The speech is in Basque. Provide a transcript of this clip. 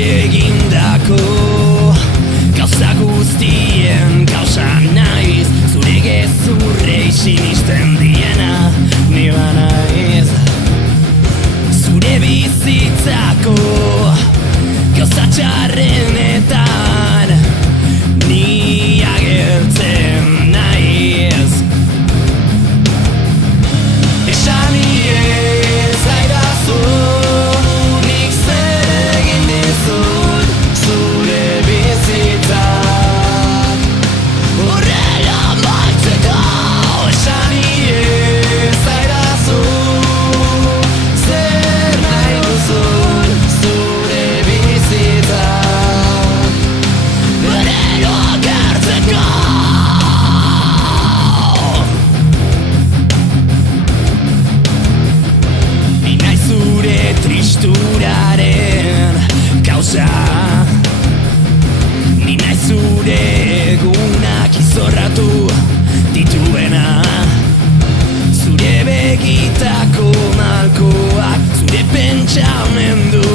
egindako gauza guztien gauza naiz, zure gezurrei sinisten diena ni banaiz. Zure bizitzako gauza txarrenetan ni agertzen naiz. Esan iez aidazu nik zer egin dizut zure bizitzak horrela amaitzeko. Esan iez aidazu zer nahi duzun zure bizitzak berriro agertzeko. Ni naiz zure tristuraren kausa, ni naiz zure egunak izorratu dituena, zure begitako malkoak, zure pentsamendu